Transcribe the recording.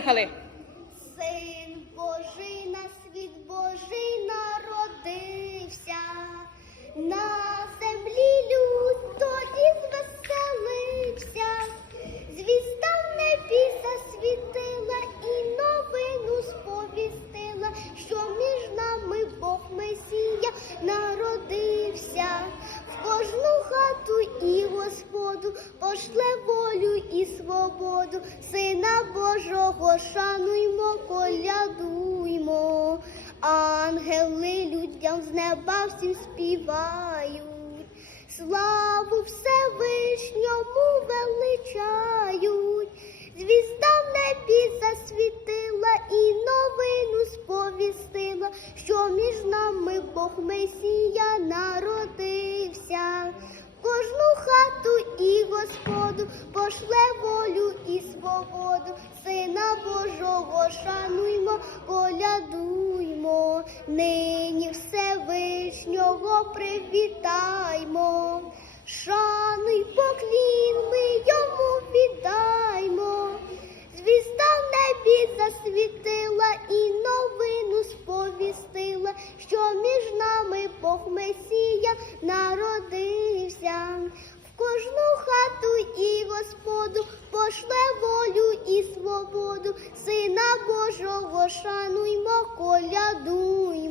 поїхали. Син Божий на пошле волю і свободу, Сина Божого шануймо, колядуймо, ангели людям з неба всім співають, славу Всевишньому величають, звізда в небі засвітила і новину сповістила, що між нами Бог Месія народився. Господу пошле волю і свободу, Сина Божого шануймо, колядуймо, нині Всевишнього привітаймо, шану й поклін ми йому віддаймо. Звізда в небі засвітила і новину сповістила, що між нами Бог Месія народився. Кожну хату і Господу пошле волю і свободу, Сина Божого шануймо, колядуймо.